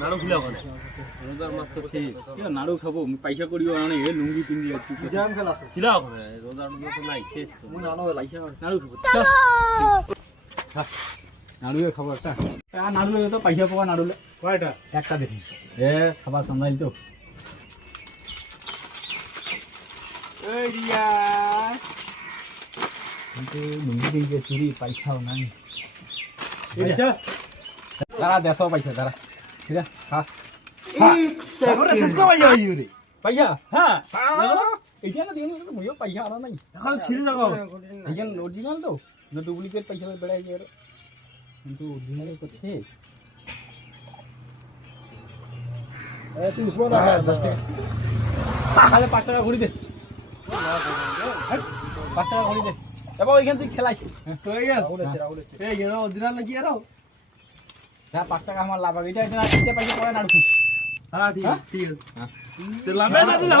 নাড়ু খুলে ওখানে রোজার মাছ তো ঠিক নাড়ু খাবো পয়সা করিও আনে এ লুঙ্গি পিন্দি একটু জাম খেলা খিলা ওখানে রোজার মতো নাই শেষ তো মুই আনো লাইসা নাড়ু খাবো নাড়ু খাবো একটা নাড়ু তো পয়সা পাওয়া নাড়ু কয়টা একটা দেখি এ খাবার সামলাইল তো এই রিয়া কিন্তু লুঙ্গি পিন্দি চুরি পয়সাও নাই পয়সা দাঁড়া 100 পয়সা দাঁড়া ঠিক আছে হ্যাঁ এবারে সেটা পয়সা হইরে পয়সা হ্যাঁ এইটা না দিন তো মইও পয়সা আনা নাই এখন সিরি লাগাও এইখান অরিজিনাল তো না ডুপ্লিকেট পয়সা বেড়াই যায় কিন্তু অরিজিনাল করছে এ তুই উপর দাঁড়া 10 টাকা তাহলে 5 টাকা ঘুরি দে 5 টাকা ঘুরি দে এবার ওইখান তুই খেলাইস তো এই গেল এই গেল অরিজিনাল নাকি আরো হ্যাঁ 5 টাকা আমার লাভ হবে এটা এটা পয়সা পড়ে নাড়ু খুশ হ্যাঁ ঠিক আছে তো লাভ না দিলাম